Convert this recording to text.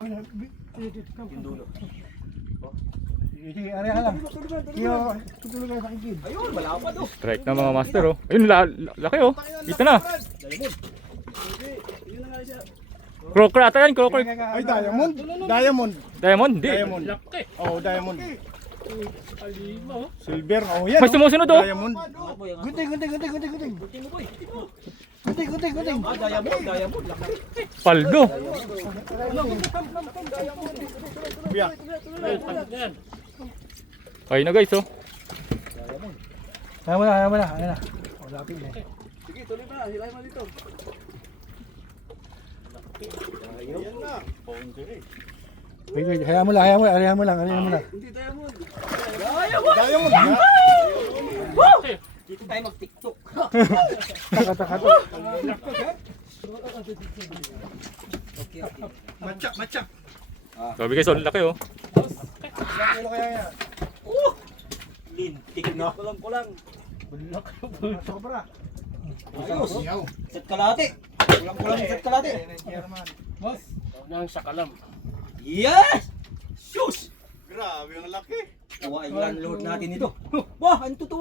Yung dulo. Sige, areha lang. Iyo, tutulog kayo sa ikid. Ayun, malapad oh. Strike na mga master oh. Ayun, laki oh. Kita na. Diamond. Yun na nga siya. Crocker ata yan, crocker. Ay, diamond. Diamond. Diamond, hindi. Diamond. Laki. Oh, diamond. Alima oh. Silver. Oh, yan. May sumusunod oh. Diamond. Gunting. Gunting mo boy. Gunting. Ah, diamond. Laki. Paldo. Biyak. Yan. Kayo na guys oh. Ayaw mo na. Ayan na. Oh, lapit na. Sige, tuloy na. Hilahin mo dito. Ayan na. Wait. Hayaan mo lang. Hindi diamond. Diamond. Dito tayo mag-tiktok. Taka to. Okay. Matcha. Sabi guys, oh, laki oh. Kilo kaya yan. Lintik na. Kulang. Sobra. Ayos. Set kalate. Kulang set kalate. Boss. Nang sakalam. Yes! Shoes! Grabe ang laki. Kuha yung landlord natin ito. Wah, ang totoo.